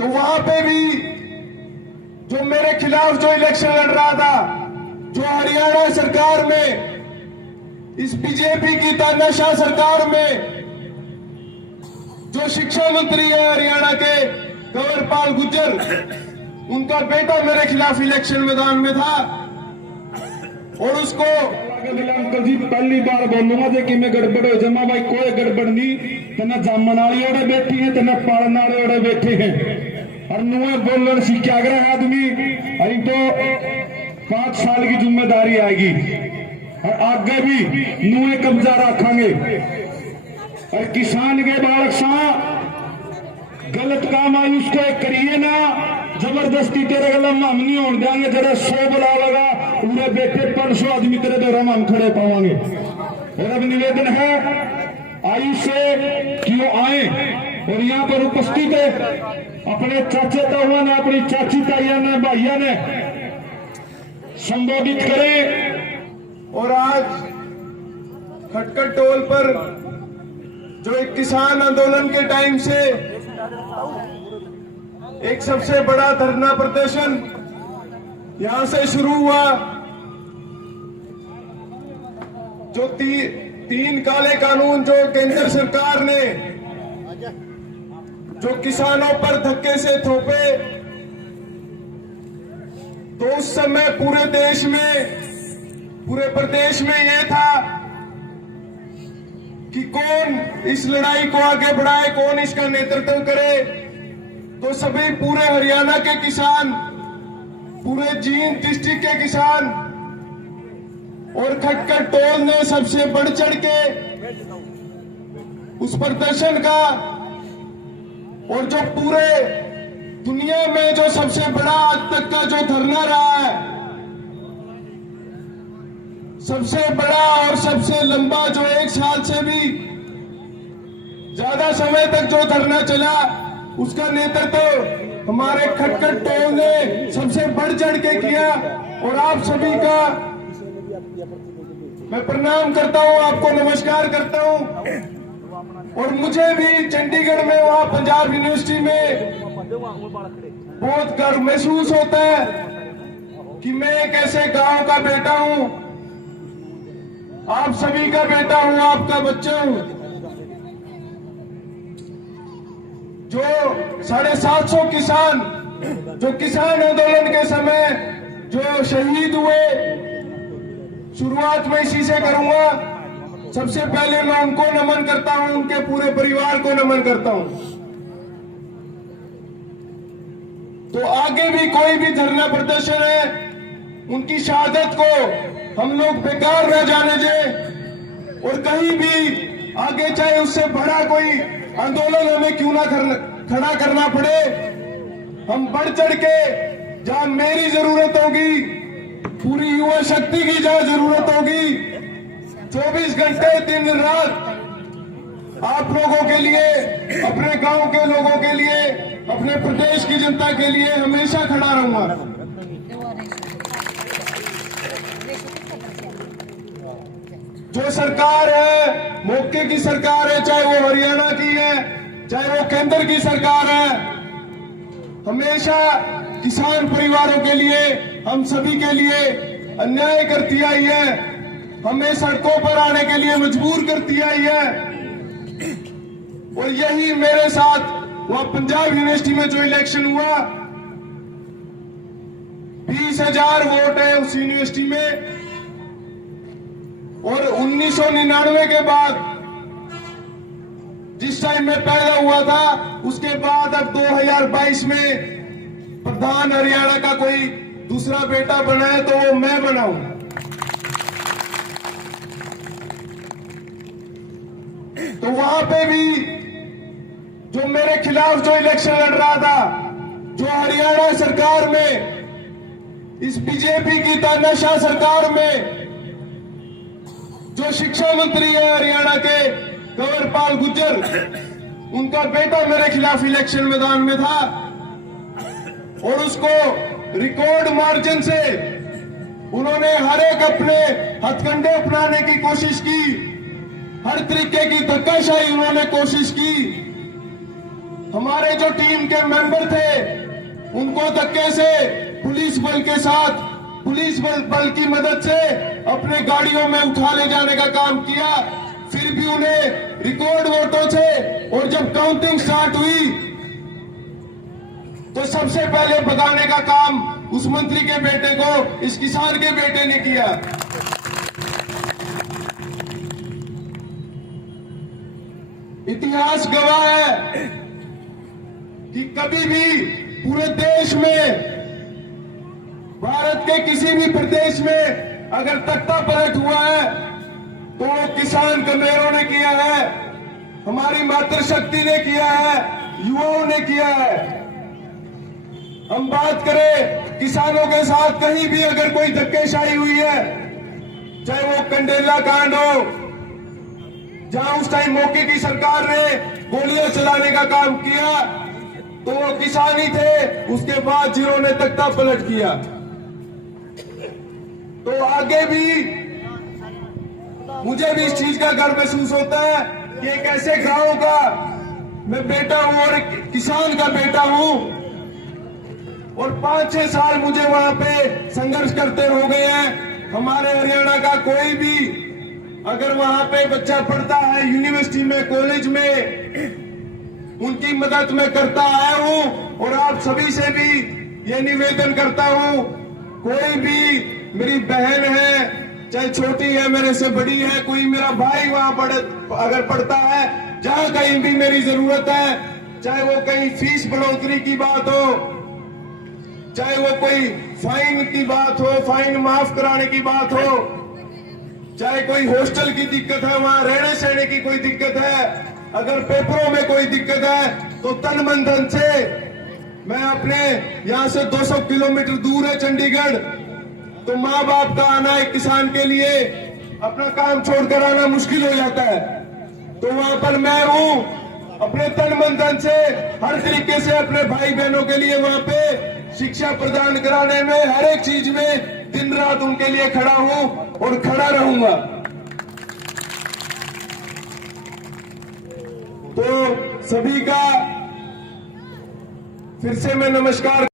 तो वहां पे भी जो मेरे खिलाफ जो इलेक्शन लड़ रहा था, जो हरियाणा सरकार में, इस बीजेपी की तानाशाह सरकार में जो शिक्षा मंत्री है हरियाणा के कंवरपाल गुर्जर, उनका बेटा मेरे खिलाफ इलेक्शन मैदान में था और उसको अंकल जी पहली बार बोलूंगा जे कि मैं गड़बड़ हो जमा भाई, कोई गड़बड़ नहीं। तना जामन वाली ओड़े बैठी है, तना पालन वाले ओड़े बैठे हैं और नुए बोलन सीखा गया आदमी। अरे तो 5 साल की जिम्मेदारी आएगी और आगे भी नुए कब्जा रखेंगे। और किसान के बालक सा गलत काम आई उसको करिए ना, जबरदस्ती तेरे गलम हम नहीं होने देंगे। जरा 100 बुला लगा उन्हें बैठे 500 आदमी तेरे दौरान हम खड़े पावांगे। और अब निवेदन है आयु से क्यों आए और यहाँ पर उपस्थित है अपने चाचे ताऊआ ने, अपनी चाची ताइया ने, भाइया ने संबोधित करें। और आज खटखट टोल पर जो एक किसान आंदोलन के टाइम से एक सबसे बड़ा धरना प्रदर्शन यहां से शुरू हुआ, जो तीन काले कानून जो केंद्र सरकार ने जो किसानों पर धक्के से थोपे, तो उस समय पूरे देश में, पूरे प्रदेश में यह था कि कौन इस लड़ाई को आगे बढ़ाए, कौन इसका नेतृत्व करे। तो सभी पूरे हरियाणा के किसान, पूरे जींद डिस्ट्रिक्ट के किसान और खटखट टोल ने सबसे बढ़ चढ़ के उस प्रदर्शन का, और जो पूरे दुनिया में जो सबसे बड़ा आज तक का जो धरना रहा है, सबसे बड़ा और सबसे लंबा, जो 1 साल से भी ज्यादा समय तक जो धरना चला, उसका नेतृत्व हमारे खटखट टोल ने सबसे बढ़ चढ़ के किया। और आप सभी का मैं प्रणाम करता हूं, आपको नमस्कार करता हूं। और मुझे भी चंडीगढ़ में, वहां पंजाब यूनिवर्सिटी में बहुत गर्व महसूस होता है कि मैं एक ऐसे गांव का बेटा हूं, आप सभी का बेटा हूं, आपका बच्चा हूं, जो 750 किसान, जो किसान आंदोलन के समय जो शहीद हुए, शुरुआत में इसी से करूंगा। सबसे पहले मैं उनको नमन करता हूं, उनके पूरे परिवार को नमन करता हूं। तो आगे भी कोई भी धरना प्रदर्शन है, उनकी शहादत को हम लोग बेकार न जाने दें। और कहीं भी आगे चाहे उससे बड़ा कोई आंदोलन हमें क्यों ना खड़ा करना पड़े, हम बढ़ चढ़ के, जहां मेरी जरूरत होगी, पूरी युवा शक्ति की जहां जरूरत होगी, 24 घंटे दिन रात आप लोगों के लिए, अपने गांव के लोगों के लिए, अपने प्रदेश की जनता के लिए हमेशा खड़ा रहूंगा। जो सरकार है, मौके की सरकार है, चाहे वो हरियाणा की है, चाहे वो केंद्र की सरकार है, हमेशा किसान परिवारों के लिए, हम सभी के लिए अन्याय करती आई है, हमें सड़कों पर आने के लिए मजबूर करती आई है। और यही मेरे साथ वहां पंजाब यूनिवर्सिटी में जो इलेक्शन हुआ, 20,000 वोट है उस यूनिवर्सिटी में। और 1999 के बाद, जिस टाइम में पैदा हुआ था, उसके बाद अब 2022 में प्रधान हरियाणा का कोई दूसरा बेटा बना है तो वो मैं बना हूं। तो वहां पे भी जो मेरे खिलाफ जो इलेक्शन लड़ रहा था, जो हरियाणा सरकार में, इस बीजेपी की तानाशाह सरकार में जो शिक्षा मंत्री है हरियाणा के कंवरपाल गुर्जर, उनका बेटा मेरे खिलाफ इलेक्शन मैदान में था और उसको रिकॉर्ड मार्जिन से उन्होंने हर एक अपने हथकंडे अपनाने की कोशिश की, हर तरीके की धक्काशाही उन्होंने कोशिश की। हमारे जो टीम के मेंबर थे उनको धक्के से पुलिस बल की मदद से अपने गाड़ियों में उठा ले जाने का काम किया। फिर भी उन्हें रिकॉर्ड वोटों से, और जब काउंटिंग स्टार्ट हुई तो सबसे पहले भगाने का काम उस मंत्री के बेटे को, इस किसान के बेटे ने किया। इतिहास गवाह है कि कभी भी पूरे देश में, भारत के किसी भी प्रदेश में अगर तख्ता पलट हुआ है तो वो किसान कमेरों ने किया है, हमारी मातृशक्ति ने किया है, युवाओं ने किया है। हम बात करें किसानों के साथ कहीं भी अगर कोई धक्केशाही हुई है, चाहे वो कंडेला कांड हो, जहां उस टाइम मौके की सरकार ने गोलियां चलाने का काम किया, तो वो किसान ही थे उसके बाद जिन्होंने तख्ता पलट किया। तो आगे भी मुझे भी इस चीज का गर्व महसूस होता है कि एक ऐसे गांव का मैं बेटा हूं और एक किसान का बेटा हूं, और 5-6 साल मुझे वहां पे संघर्ष करते हो गए हैं। हमारे हरियाणा का कोई भी अगर वहां पे बच्चा पढ़ता है यूनिवर्सिटी में, कॉलेज में, उनकी मदद मैं करता आया हूं। और आप सभी से भी ये निवेदन करता हूं, कोई भी मेरी बहन है, चाहे छोटी है, मेरे से बड़ी है, कोई मेरा भाई वहां अगर पढ़ता है, जहां कहीं भी मेरी जरूरत है, चाहे वो कहीं फीस बढ़ोतरी की बात हो, चाहे वो कोई फाइन की बात हो, फाइन माफ कराने की बात हो, चाहे कोई हॉस्टल की दिक्कत है, वहां रहने सहने की कोई दिक्कत है, अगर पेपरों में कोई दिक्कत है, तो तन मन धन से मैं अपने यहां से 200 किलोमीटर दूर है चंडीगढ़, तो माँ बाप का आना एक किसान के लिए अपना काम छोड़कर आना मुश्किल हो जाता है। तो वहां पर मैं हूं, अपने तन मन धन से हर तरीके से अपने भाई बहनों के लिए वहां पे शिक्षा प्रदान कराने में, हर एक चीज में दिन रात उनके लिए खड़ा हूं और खड़ा रहूंगा। तो सभी का फिर से मैं नमस्कार